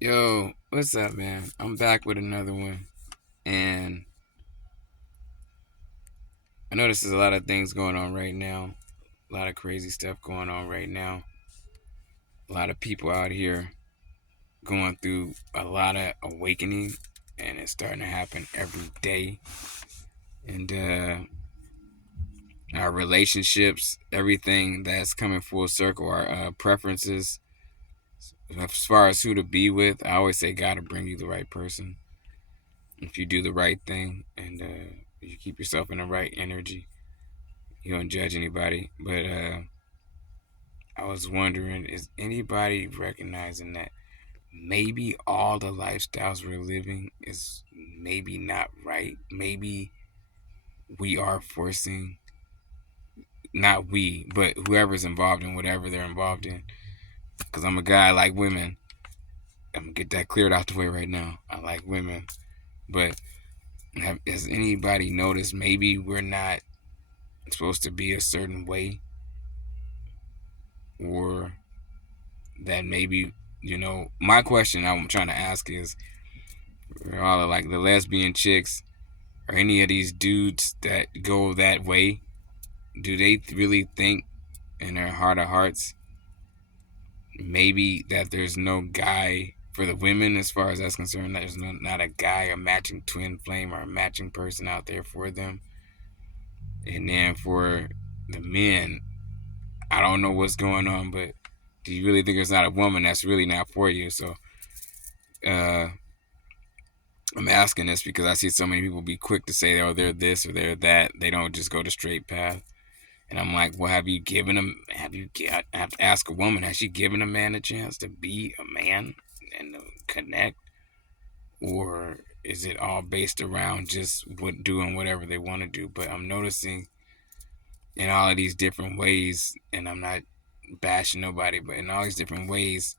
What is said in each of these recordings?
Yo, what's up, man? I'm back with another one, and I notice there's a lot of things going on right now, a lot of crazy stuff going on right now, a lot of people out here going through a lot of awakening, and it's starting to happen every day. And our relationships, everything that's coming full circle, our preferences, as far as who to be with, I always say God will bring you the right person if you do the right thing and you keep yourself in the right energy. You don't judge anybody, but I was wondering, is anybody recognizing that maybe all the lifestyles we're living is maybe not right? Maybe we are forcing, not we, but whoever's involved in whatever they're involved in. Because I'm a guy, I like women. I'm gonna get that cleared out the way right now. I like women, but has anybody noticed maybe we're not supposed to be a certain way, or that maybe, my question I'm trying to ask is, all of like the lesbian chicks or any of these dudes that go that way, do they really think in their heart of hearts maybe that there's no guy for the women, as far as that's concerned, that there's not a guy, a matching twin flame or a matching person out there for them? And then for the men, I don't know what's going on, but do you really think there's not a woman that's really not for you? So uh I'm asking this because I see so many people be quick to say, oh, they're this or they're that. They don't just go the straight path. And I'm like, well, have you given them, I have to ask a woman, has she given a man a chance to be a man and to connect? Or is it all based around just doing whatever they want to do? But I'm noticing in all of these different ways, and I'm not bashing nobody, but in all these different ways,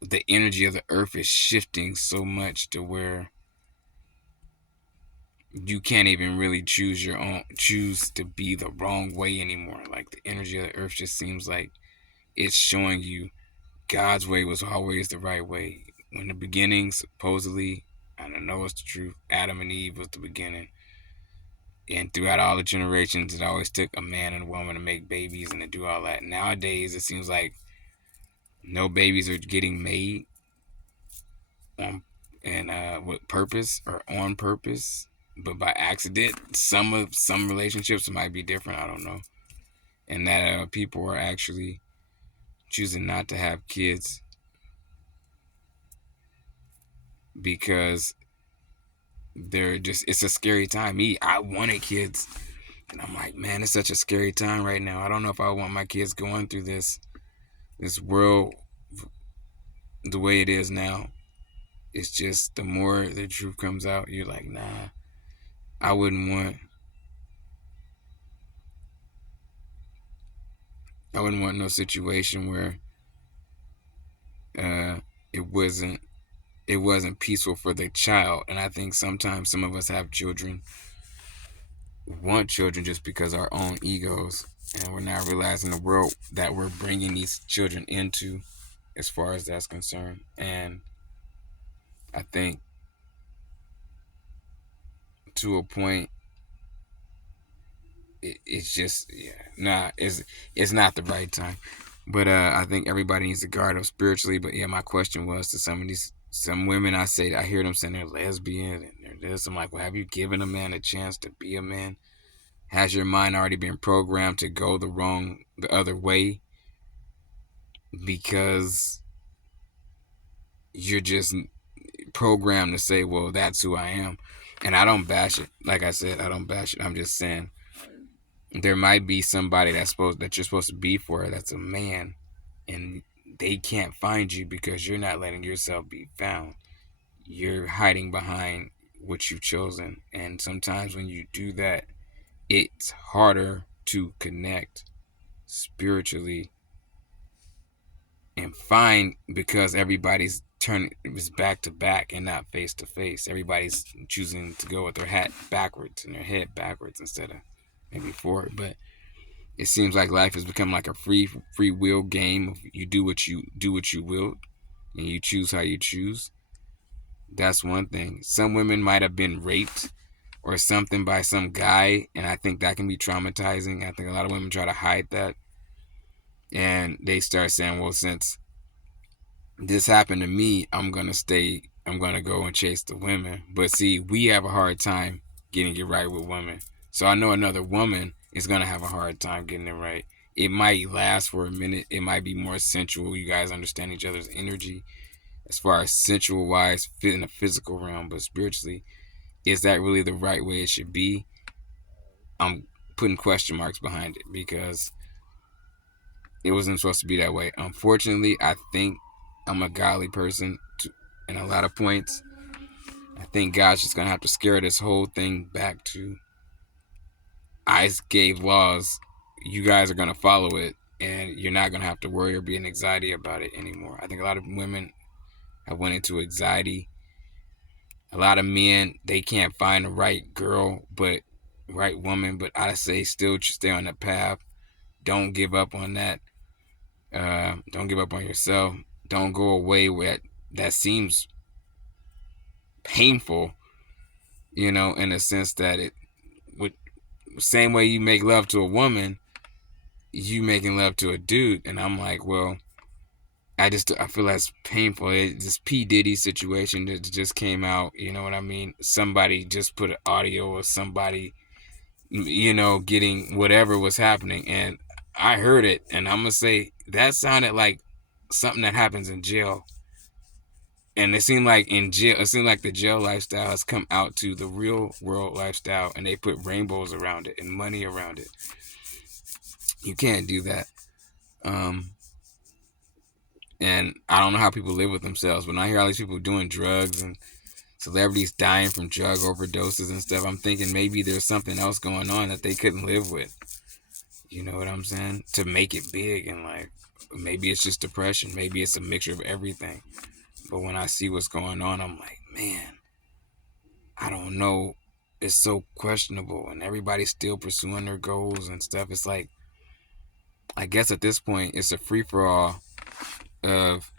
the energy of the earth is shifting so much to where you can't even really choose to be the wrong way anymore. Like the energy of the earth just seems like it's showing you God's way was always the right way. When the beginning, supposedly, I don't know it's the truth, Adam and Eve was the beginning. And throughout all the generations, it always took a man and a woman to make babies and to do all that. Nowadays, it seems like no babies are getting made on and with purpose or on purpose, but by accident. Some relationships might be different. I don't know, and that people are actually choosing not to have kids because they're just. It's a scary time. I wanted kids, and I'm like, man, it's such a scary time right now. I don't know if I want my kids going through this world the way it is now. It's just the more the truth comes out, you're like, nah, I wouldn't want I wouldn't want no situation where uh, it wasn't peaceful for the child. And I think sometimes some of us have children, want children just because our own egos, and we're not realizing the world that we're bringing these children into, as far as that's concerned. And I think to a point, it's just it's not the right time. But I think everybody needs to guard up spiritually. But yeah, my question was to some women. I hear them saying they're lesbian and they're this. I'm like, well, have you given a man a chance to be a man? Has your mind already been programmed to go the other way because you're just programmed to say, well, that's who I am? And I don't bash it. Like I said, I don't bash it. I'm just saying there might be somebody that you're supposed to be for, that's a man, and they can't find you because you're not letting yourself be found. You're hiding behind what you've chosen, and sometimes when you do that, it's harder to connect spiritually and find, because everybody's turning it's back to back and not face to face. Everybody's choosing to go with their hat backwards and their head backwards instead of maybe forward. But it seems like life has become like a free will game. You do what you will, and you choose how you choose, that's one thing. Some women might have been raped or something by some guy, and I think that can be traumatizing. I think a lot of women try to hide that, and they start saying, well, since this happened to me, I'm gonna go and chase the women. But see, we have a hard time getting it right with women. So I know another woman is gonna have a hard time getting it right. It might last for a minute. It might be more sensual. You guys understand each other's energy as far as sensual wise, fit in the physical realm, but spiritually, is that really the right way it should be? I'm putting question marks behind it because it wasn't supposed to be that way. Unfortunately, I think I'm a godly person in a lot of points. I think God's just gonna have to scare this whole thing back to I gave laws, you guys are gonna follow it, and you're not gonna have to worry or be in anxiety about it anymore. I think a lot of women have went into anxiety. A lot of men, they can't find the right girl, but right woman. But I say still stay on the path. Don't give up on that. Don't give up on yourself. Don't go away with that seems painful, in a sense that it would same way you make love to a woman, you making love to a dude, and I'm like, well, I feel that's painful. This P Diddy situation that just came out, you know what I mean? Somebody just put an audio of somebody, getting whatever was happening, and I heard it, and I'm gonna say that sounded like something that happens in jail. And it seemed like the jail lifestyle has come out to the real world lifestyle, and they put rainbows around it and money around it. You can't do that. And I don't know how people live with themselves. When I hear all these people doing drugs and celebrities dying from drug overdoses and stuff, I'm thinking maybe there's something else going on that they couldn't live with. You know what I'm saying? To make it big, and like maybe it's just depression. Maybe it's a mixture of everything. But when I see what's going on, I'm like, man, I don't know. It's so questionable, and everybody's still pursuing their goals and stuff. It's like, I guess at this point, it's a free for all of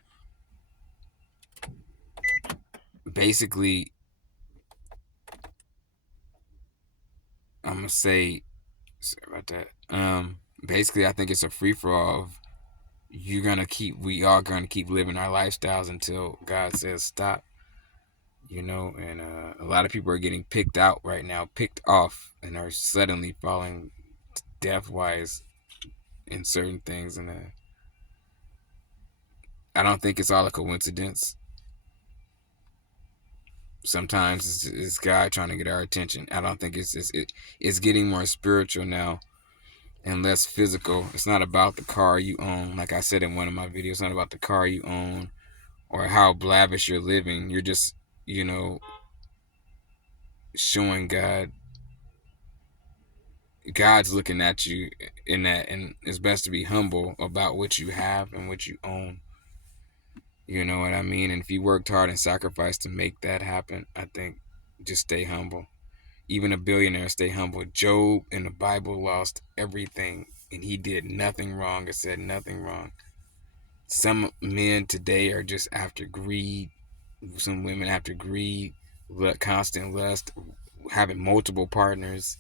basically, I'm gonna say, sorry about that. Basically, I think it's a free for all of we are gonna keep living our lifestyles until God says stop. And a lot of people are getting picked out right now, picked off, and are suddenly falling death wise in certain things. And I don't think it's all a coincidence. Sometimes it's God trying to get our attention. I don't think it's getting more spiritual now and less physical. It's not about the car you own. Like I said in one of my videos, it's not about the car you own or how lavish you're living. You're just, showing God's looking at you in that, and it's best to be humble about what you have and what you own. You know what I mean? And if you worked hard and sacrificed to make that happen, I think just stay humble. Even a billionaire stay humble. Job in the Bible lost everything, and he did nothing wrong or said nothing wrong. Some men today are just after greed. Some women after greed, constant lust, having multiple partners.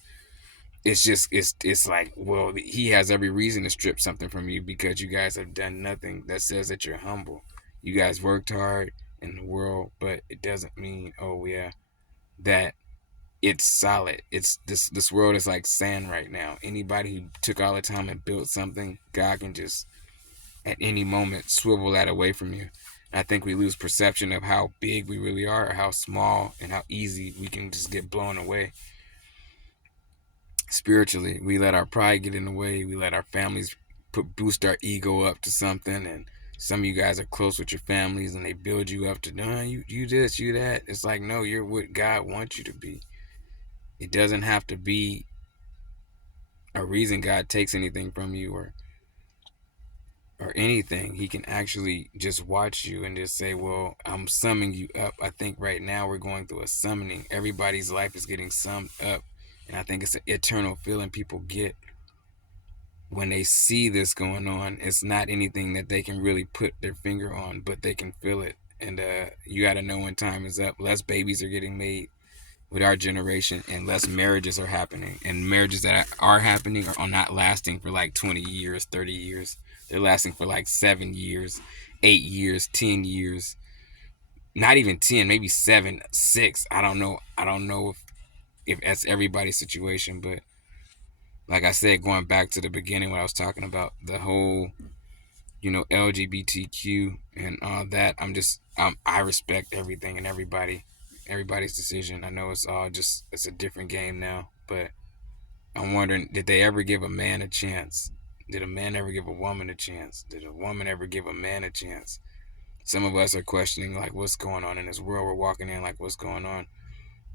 It's like, well, he has every reason to strip something from you because you guys have done nothing that says that you're humble. You guys worked hard in the world, but it doesn't mean, oh yeah, that it's solid. It's this world is like sand right now. Anybody who took all the time and built something, God can just at any moment swivel that away from you. And I think we lose perception of how big we really are, or how small and how easy we can just get blown away. Spiritually, we let our pride get in the way. We let our families boost our ego up to something, and some of you guys are close with your families and they build you up to, no, you this, you that. It's like, no, you're what God wants you to be. It doesn't have to be a reason God takes anything from you or anything. He can actually just watch you and just say, well, I'm summing you up. I think right now we're going through a summoning. Everybody's life is getting summed up, and I think it's an eternal feeling people get when they see this going on, it's not anything that they can really put their finger on, but they can feel it. And you got to know when time is up. Less babies are getting made with our generation, and less marriages are happening. And marriages that are happening are not lasting for like 20 years, 30 years. They're lasting for like 7 years, 8 years, 10 years. Not even 10, maybe 7, 6. I don't know. I don't know if that's everybody's situation, but like I said, going back to the beginning, what I was talking about, the whole, LGBTQ and all that. I respect everything and everybody's decision. I know it's a different game now, but I'm wondering, did they ever give a man a chance? Did a man ever give a woman a chance? Did a woman ever give a man a chance? Some of us are questioning, like, what's going on in this world. We're walking in like, what's going on?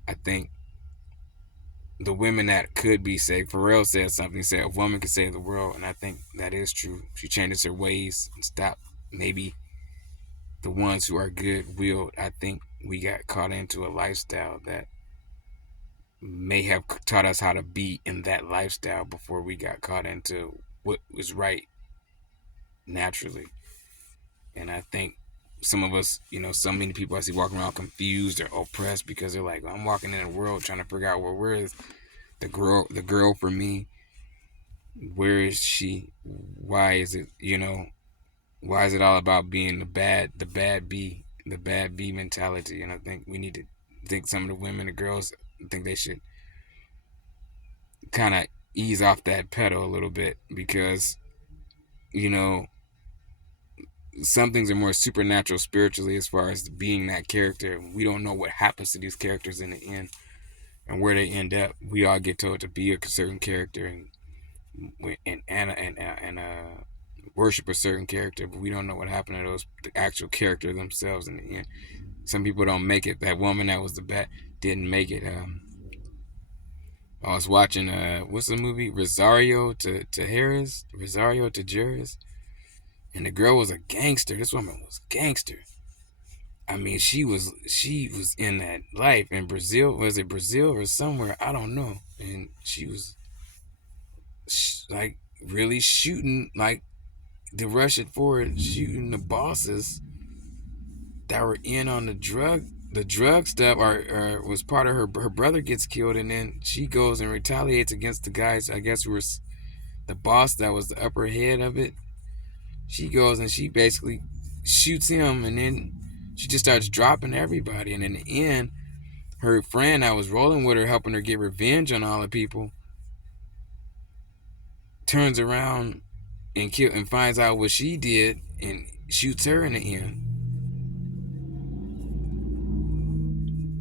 I think the women that could be saved, Pharrell said something. He said a woman could save the world, and I think that is true. She changes her ways and stop maybe the ones who are good-willed. I think we got caught into a lifestyle that may have taught us how to be in that lifestyle before we got caught into what was right naturally. And I think some of us, so many people I see walking around confused or oppressed because they're like, I'm walking in a world trying to figure out, well, where is the girl for me? Where is she? Why is it all about being the bad bee mentality? And I think we need to think some of the women, the girls, I think they should kind of ease off that pedal a little bit, because you know some things are more supernatural spiritually as far as being that character. We don't know what happens to these characters in the end and where they end up. We all get told to be a certain character and worship a certain character, but we don't know what happened to the actual character themselves in the end. Some people don't make it. That woman that was the bat didn't make it. I was watching what's the movie, Rosario to Harris, Rosario to Jerris, and the girl was a gangster. This woman was gangster. I mean, she was in that life in Brazil. Was it Brazil or somewhere? I don't know. And she was like really shooting, like the rush it forward, shooting the bosses that were in on the drug stuff, or was part of her brother gets killed, and then she goes and retaliates against the guys, I guess, who were the boss that was the upper head of it. She goes and she basically shoots him, and then she just starts dropping everybody, and in the end, her friend that was rolling with her, helping her get revenge on all the people, turns around and finds out what she did and shoots her in the end.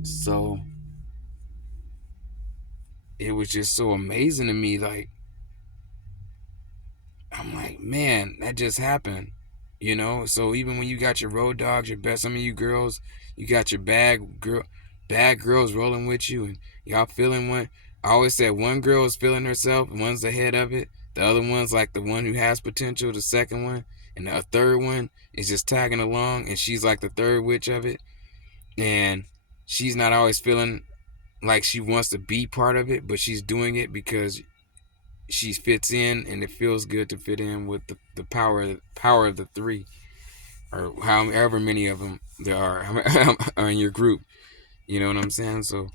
So it was just so amazing to me. Like, I'm like, man, that just happened. So even when you got your road dogs, your best, some of you girls, you got your bad girls rolling with you, and y'all feeling one. I always said one girl is feeling herself, and one's ahead of it. The other one's like the one who has potential, the second one, and the third one is just tagging along, and she's like the third witch of it, and she's not always feeling like she wants to be part of it, but she's doing it because she fits in, and it feels good to fit in with the power of the three, or however many of them there are in your group. You know what I'm saying? So,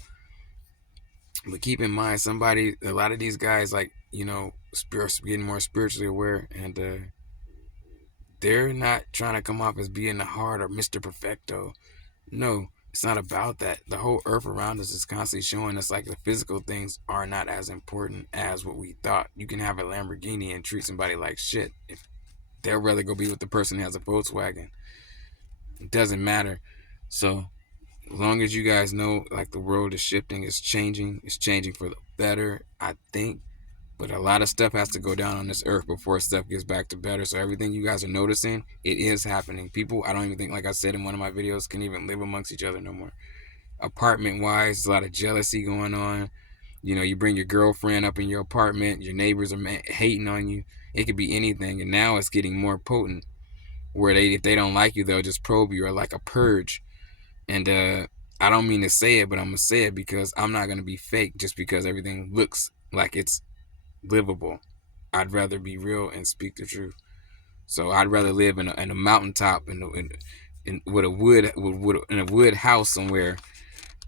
but keep in mind, a lot of these guys, like, getting more spiritually aware, and they're not trying to come off as being the heart or Mr. Perfecto. No, it's not about that. The whole earth around us is constantly showing us like the physical things are not as important as what we thought. You can have a Lamborghini and treat somebody like shit. If they'll rather go be with the person who has a Volkswagen. It doesn't matter. So as long as you guys know, like, the world is shifting, it's changing for the better, I think. But a lot of stuff has to go down on this earth before stuff gets back to better. So everything you guys are noticing, it is happening. People, I don't even think, like I said in one of my videos, can even live amongst each other no more. Apartment wise, there's a lot of jealousy going on. You bring your girlfriend up in your apartment, your neighbors are hating on you. It could be anything. And now it's getting more potent, where if they don't like you, they'll just probe you, or like a purge. And I don't mean to say it, but I'm going to say it because I'm not going to be fake just because everything looks like it's livable. I'd rather be real and speak the truth. So I'd rather live in a mountaintop in with a wood in a wood house somewhere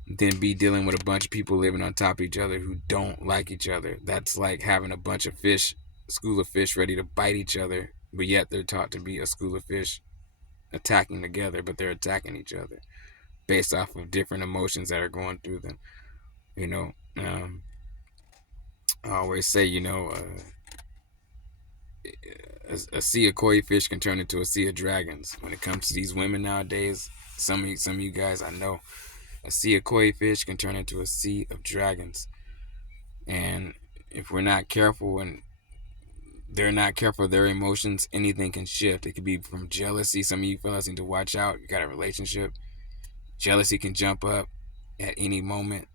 than be dealing with a bunch of people living on top of each other who don't like each other. That's like having a bunch of fish, school of fish, ready to bite each other, but yet they're taught to be a school of fish attacking together, but they're attacking each other based off of different emotions that are going through them. You know, I always say, a sea of koi fish can turn into a sea of dragons. When it comes to these women nowadays, some of you guys I know, a sea of koi fish can turn into a sea of dragons. And if we're not careful and they're not careful of their emotions, anything can shift. It could be from jealousy. Some of you fellas need to watch out. You got a relationship. Jealousy can jump up at any moment.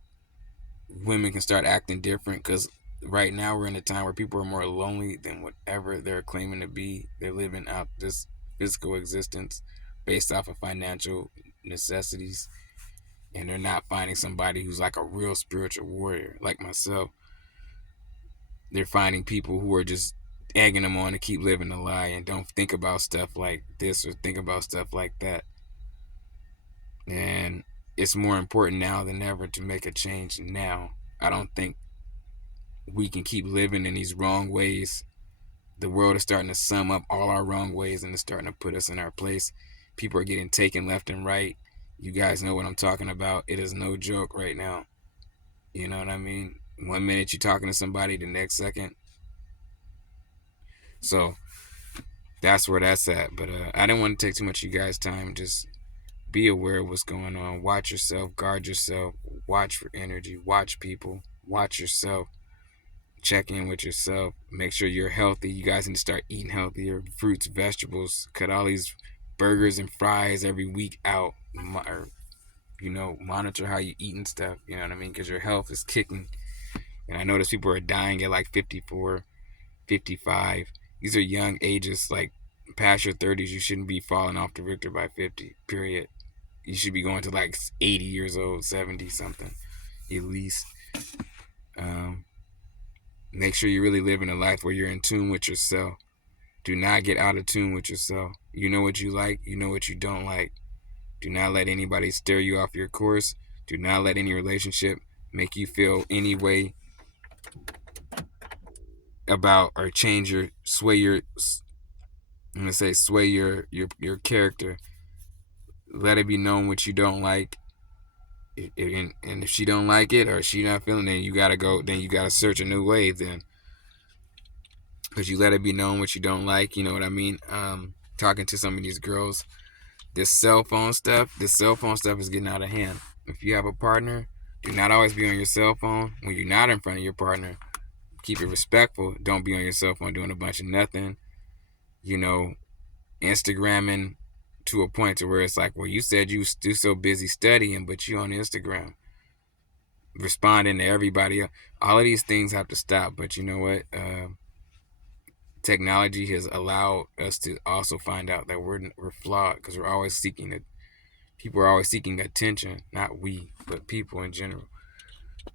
Women can start acting different because right now we're in a time where people are more lonely than whatever they're claiming to be. They're living out this physical existence based off of financial necessities, and they're not finding somebody who's like a real spiritual warrior like myself. They're finding people who are just egging them on to keep living the lie and don't think about stuff like this or think about stuff like that. And it's more important now than ever to make a change now. I don't think we can keep living in these wrong ways. The world is starting to sum up all our wrong ways and it's starting to put us in our place. People are getting taken left and right. You guys know what I'm talking about. It is no joke right now. You know what I mean? 1 minute you're talking to somebody, the next second. So that's where that's at. But I didn't want to take too much of you guys' time. Just be aware of what's going on. Watch yourself. Guard yourself. Watch for energy. Watch people. Watch yourself. Check in with yourself. Make sure you're healthy. You guys need to start eating healthier fruits, vegetables. Cut all these burgers and fries every week out. Or, monitor how you eat and stuff. You know what I mean? Because your health is kicking. And I notice people are dying at like 54, 55. These are young ages. Like past your 30s, you shouldn't be falling off the Richter by 50, period. You should be going to like 80 years old, 70 something, at least. Make sure you're really living a life where you're in tune with yourself. Do not get out of tune with yourself. You know what you like. You know what you don't like. Do not let anybody steer you off your course. Do not let any relationship make you feel any way about or sway your character. Let it be known what you don't like. And if she don't like it or she not feeling it, then you gotta search a new way then. Because you let it be known what you don't like, you know what I mean? Talking to some of these girls, this cell phone stuff is getting out of hand. If you have a partner, do not always be on your cell phone. When you're not in front of your partner, keep it respectful. Don't be on your cell phone doing a bunch of nothing. Instagramming to a point to where it's like, well, you said you was so busy studying, but you on Instagram responding to everybody else. All of these things have to stop. But you know what? Technology has allowed us to also find out that we're flawed because we're always seeking it. People are always seeking attention, not we, but people in general.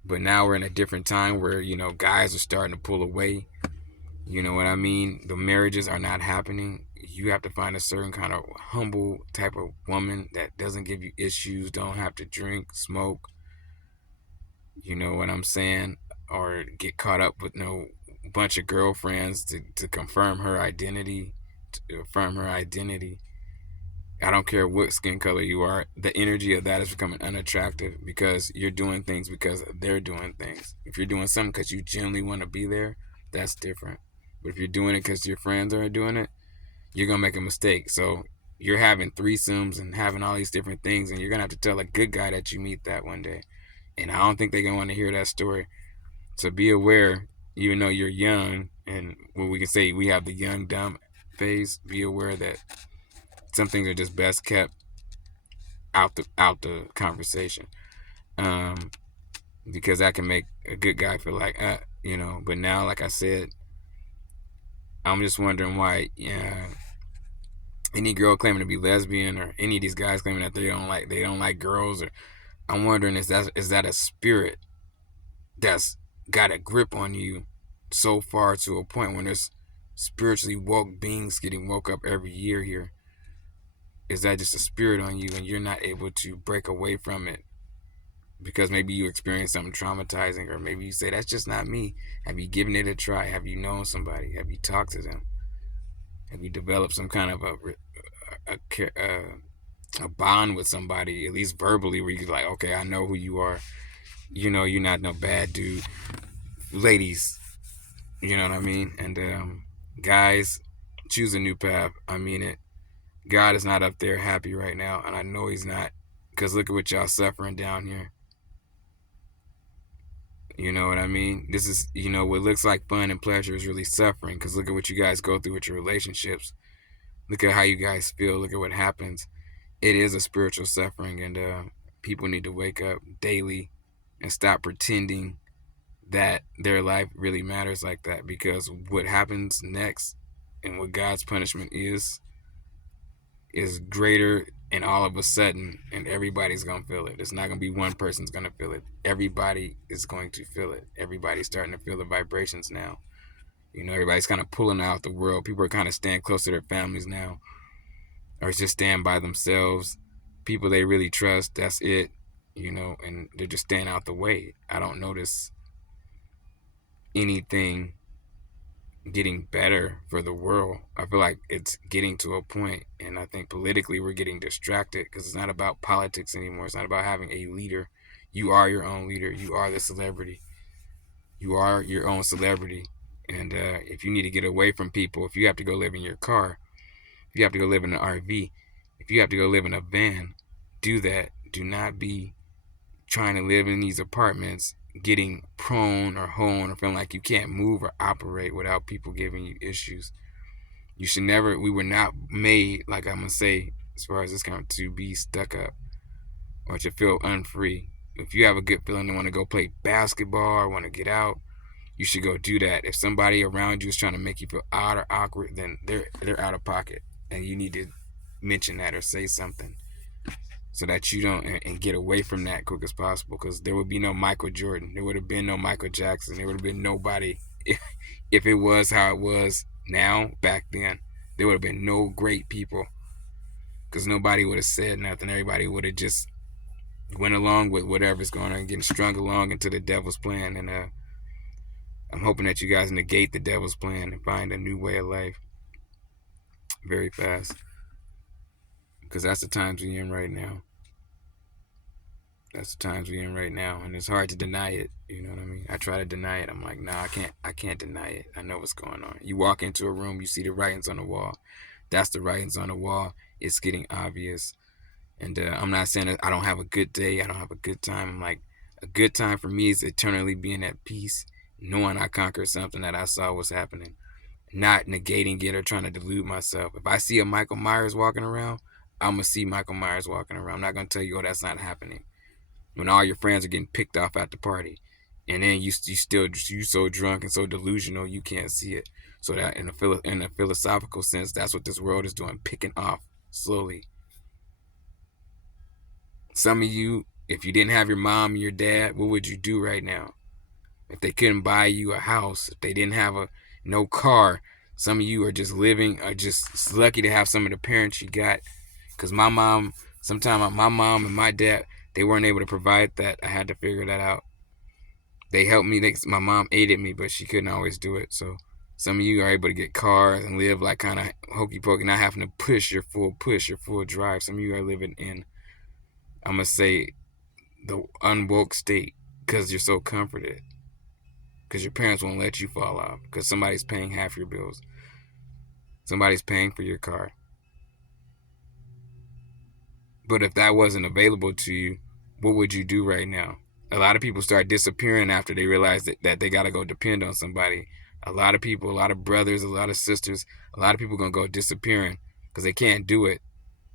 But now we're in a different time where, guys are starting to pull away. You know what I mean? The marriages are not happening. You have to find a certain kind of humble type of woman that doesn't give you issues, don't have to drink, smoke. You know what I'm saying? Or get caught up with no bunch of girlfriends to confirm her identity, I don't care what skin color you are. The energy of that is becoming unattractive because you're doing things because they're doing things. If you're doing something because you genuinely want to be there, that's different. But if you're doing it because your friends are doing it, you're going to make a mistake. So you're having threesomes and having all these different things, and you're going to have to tell a good guy that you meet that one day. And I don't think they're going to want to hear that story. So be aware, even though you're young, and what we can say, we have the young, dumb phase, be aware that some things are just best kept out the conversation. Because that can make a good guy feel like, but now, like I said, I'm just wondering why any girl claiming to be lesbian or any of these guys claiming that they don't like girls, or I'm wondering is that a spirit that's got a grip on you so far to a point when there's spiritually woke beings getting woke up every year here? Is that just a spirit on you and you're not able to break away from it because maybe you experienced something traumatizing, or maybe you say, that's just not me? Have you given it a try? Have you known somebody? Have you talked to them? Have you developed some kind of a bond with somebody, at least verbally, where you're like, okay, I know who you are. You know, you're not no bad dude. Ladies, you know what I mean? And guys, choose a new path. I mean it. God is not up there happy right now, and I know he's not, because look at what y'all suffering down here. You know what I mean? This is, what looks like fun and pleasure is really suffering, because look at what you guys go through with your relationships. Look at how you guys feel. Look at what happens. It is a spiritual suffering, and people need to wake up daily and stop pretending that their life really matters like that, because what happens next and what God's punishment is greater, and all of a sudden, and everybody's gonna feel it. It's not gonna be one person's gonna feel it. Everybody is going to feel it. Everybody's starting to feel the vibrations now. Everybody's kind of pulling out the world. People are kind of staying close to their families now, or just staying by themselves. People they really trust, that's it. And they're just staying out the way. I don't notice anything getting better for the world. I feel like it's getting to a point, and I think politically we're getting distracted, because it's not about politics anymore. It's not about having a leader. You are your own leader. You are the celebrity. You are your own celebrity. And if you need to get away from people, if you have to go live in your car, if you have to go live in an RV, if you have to go live in a van, do that. Do not be trying to live in these apartments, getting prone or honed, or feeling like you can't move or operate without people giving you issues. You should never, we were not made, like I'm going to say, as far as this kind, to be stuck up or to feel unfree. If you have a good feeling to want to go play basketball or want to get out, you should go do that. If somebody around you is trying to make you feel odd or awkward, then they're out of pocket, and you need to mention that or say something, so that you don't, and get away from that quick as possible, because there would be no Michael Jordan. There would have been no Michael Jackson. There would have been nobody. If it was how it was now, back then, there would have been no great people, because nobody would have said nothing. Everybody would have just went along with whatever's going on, getting strung along into the devil's plan. And I'm hoping that you guys negate the devil's plan and find a new way of life very fast, because that's the times we're in right now. That's the times we're in right now, and it's hard to deny it. You know what I mean? I try to deny it. I'm like, nah, I can't deny it. I know what's going on. You walk into a room, you see the writings on the wall. That's the writings on the wall. It's getting obvious. And I'm not saying that I don't have a good day. I don't have a good time. I'm like, a good time for me is eternally being at peace, knowing I conquered something that I saw was happening, not negating it or trying to delude myself. If I see a Michael Myers walking around, I'm going to see Michael Myers walking around. I'm not going to tell you, oh, that's not happening, when all your friends are getting picked off at the party, and then you so drunk and so delusional you can't see it. So that in a philosophical sense, that's what this world is doing, picking off slowly. Some of you, if you didn't have your mom and your dad, what would you do right now? If they couldn't buy you a house, if they didn't have no car, some of you are just living, are just lucky to have some of the parents you got. Because my mom and my dad, they weren't able to provide that. I had to figure that out. They helped me. My mom aided me, but she couldn't always do it. So some of you are able to get cars and live like kind of hokey pokey, not having to push your full drive. Some of you are living in, I'm going to say, the unwoke state, because you're so comforted. Because your parents won't let you fall off, because somebody's paying half your bills. Somebody's paying for your car. But if that wasn't available to you, what would you do right now? A lot of people start disappearing after they realize that they got to go depend on somebody. A lot of people, a lot of brothers, a lot of sisters, a lot of people going to go disappearing because they can't do it.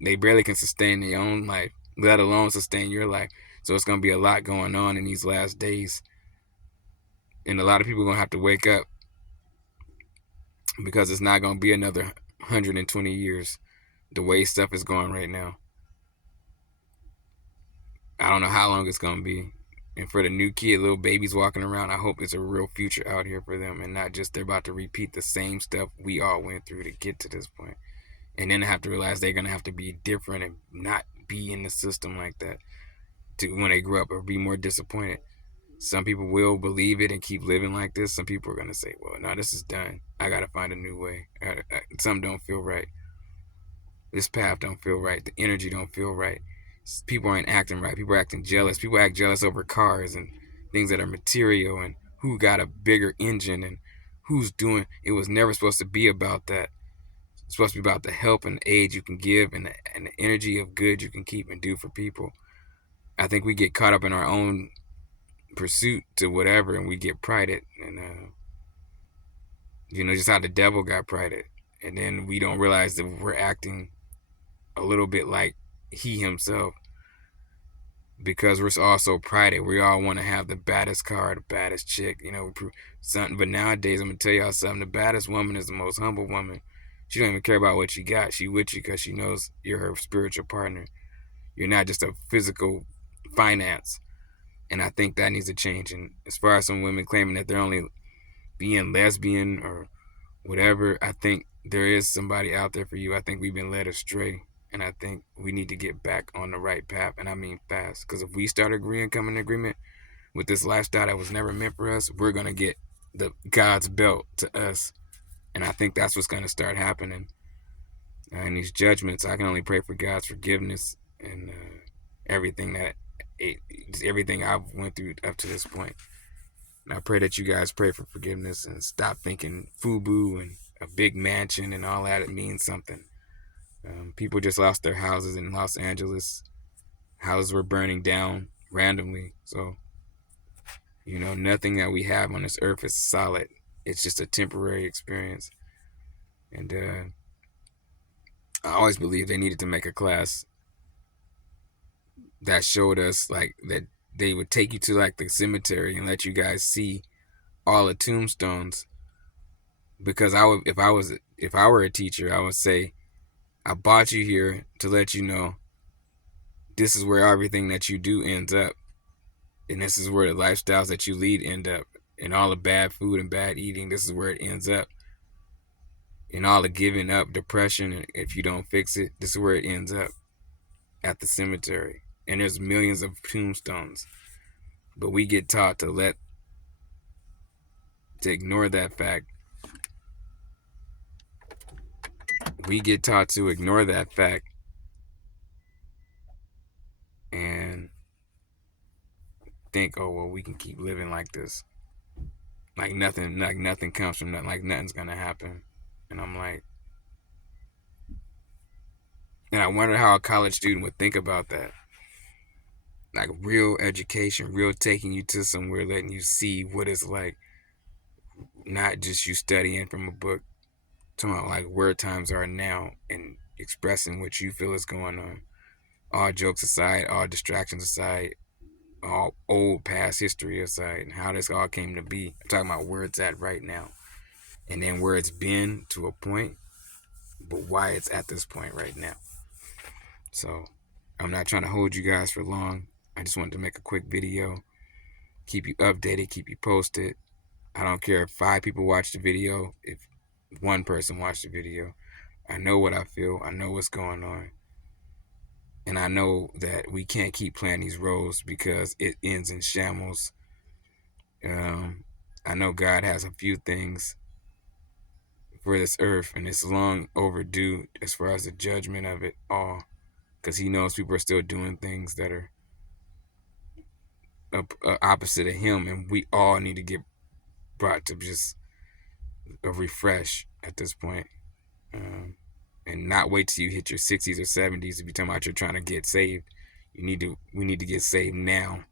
They barely can sustain their own life, let alone sustain your life. So it's going to be a lot going on in these last days. And a lot of people are going to have to wake up, because it's not going to be another 120 years the way stuff is going right now. I don't know how long it's going to be. And for the new kid, little babies walking around, I hope there's a real future out here for them, and not just they're about to repeat the same stuff we all went through to get to this point. And then have to realize they're gonna have to be different and not be in the system like that to when they grow up, or be more disappointed. Some people will believe it and keep living like this. Some people are gonna say, "Well, no, this is done. I gotta find a new way. Something don't feel right. This path don't feel right. The energy don't feel right. People aren't acting right. People are acting jealous. People act jealous over cars and things that are material, and who got a bigger engine, and who's doing. It was never supposed to be about that. It's supposed to be about the help and the aid you can give, and the energy of good you can keep and do for people. I think we get caught up in our own pursuit to whatever, and we get prided, and just how the devil got prided, and then we don't realize that we're acting a little bit like he himself, because we're all so prided. We all want to have the baddest car, the baddest chick, something. But nowadays, I'm gonna tell y'all something. The baddest woman is the most humble woman. She don't even care about what you got. She with you because she knows you're her spiritual partner. You're not just a physical finance. And I think that needs to change. And as far as some women claiming that they're only being lesbian or whatever, I think there is somebody out there for you. I think we've been led astray. And I think we need to get back on the right path. And I mean fast. Because if we start coming to agreement with this lifestyle that was never meant for us, we're going to get the God's belt to us. And I think that's what's going to start happening. In these judgments, I can only pray for God's forgiveness and everything I've went through up to this point. And I pray that you guys pray for forgiveness and stop thinking FUBU and a big mansion and all that. It means something. People just lost their houses in Los Angeles. Houses were burning down randomly. So, nothing that we have on this earth is solid. It's just a temporary experience. And I always believed they needed to make a class that showed us like that they would take you to like the cemetery and let you guys see all the tombstones. Because if I were a teacher, I would say, I brought you here to let you know this is where everything that you do ends up. And this is where the lifestyles that you lead end up. And all the bad food and bad eating, this is where it ends up. And all the giving up, depression, if you don't fix it, this is where it ends up, at the cemetery. And there's millions of tombstones. But we get taught to ignore that fact. We get taught to ignore that fact and think, oh, well, we can keep living like this. Like nothing comes from nothing, like nothing's gonna happen. And I'm like, and I wonder how a college student would think about that. Like real education, real taking you to somewhere, letting you see what it's like. Not just you studying from a book, talking about like where times are now and expressing what you feel is going on. All jokes aside, all distractions aside, all old past history aside, and how this all came to be. I'm talking about where it's at right now. And then where it's been to a point, but why it's at this point right now. So I'm not trying to hold you guys for long. I just wanted to make a quick video, keep you updated, keep you posted. I don't care if 5 people watch the video, if 1 person watched the video. I know what I feel. I know what's going on. And I know that we can't keep playing these roles because it ends in shambles. I know God has a few things for this earth, and it's long overdue as far as the judgment of it all, because he knows people are still doing things that are opposite of him, and we all need to get brought to just a refresh at this point, and not wait till you hit your 60s or 70s. If you're talking about you're trying to get saved, we need to get saved now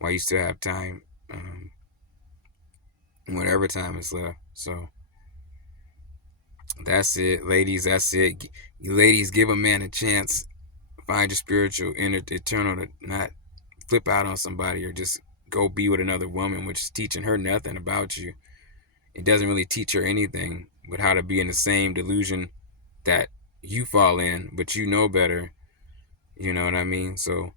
while you still have time, whatever time is left. So that's it, ladies. That's it. You ladies, give a man a chance. Find your spiritual eternal, to not flip out on somebody or just go be with another woman, which is teaching her nothing about you. It doesn't really teach her anything but how to be in the same delusion that you fall in, but you know better. You know what I mean? So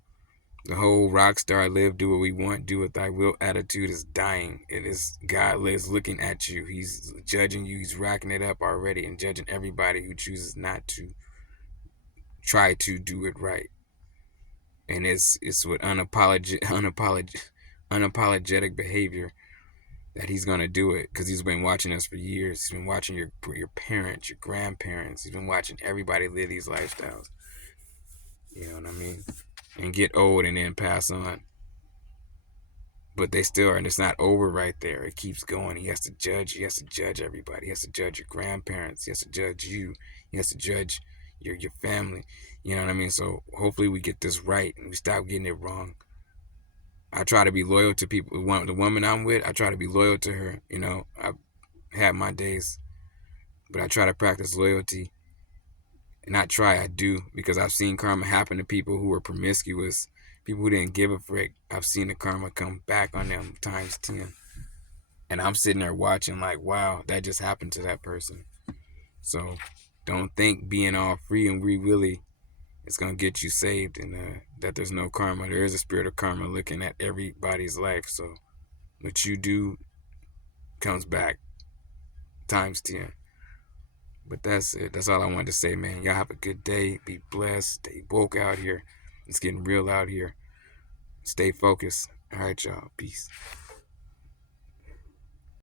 The whole rock star, live, do what we want, do what thy will attitude is dying. It is God is looking at you. He's judging you. He's racking it up already and judging everybody who chooses not to try to do it right. And it's with unapologetic behavior that he's gonna do it, because he's been watching us for years. He's been watching your parents, your grandparents. He's been watching everybody live these lifestyles. You know what I mean? And get old and then pass on. But they still are, and it's not over right there. It keeps going. He has to judge. He has to judge everybody. He has to judge your grandparents. He has to judge you. He has to judge your family. You know what I mean? So hopefully we get this right and we stop getting it wrong. I try to be loyal to people. The woman I'm with, I try to be loyal to her. You know, I've had my days, but I try to practice loyalty. And not try, I do, because I've seen karma happen to people who were promiscuous, people who didn't give a frick. I've seen the karma come back on them times 10. And I'm sitting there watching like, wow, that just happened to that person. So don't think being all free and free willy is going to get you saved, and that there's no karma. There is a spirit of karma looking at everybody's life. So what you do comes back times 10. But that's it. That's all I wanted to say, man. Y'all have a good day. Be blessed. Stay woke out here. It's getting real out here. Stay focused. All right, y'all. Peace.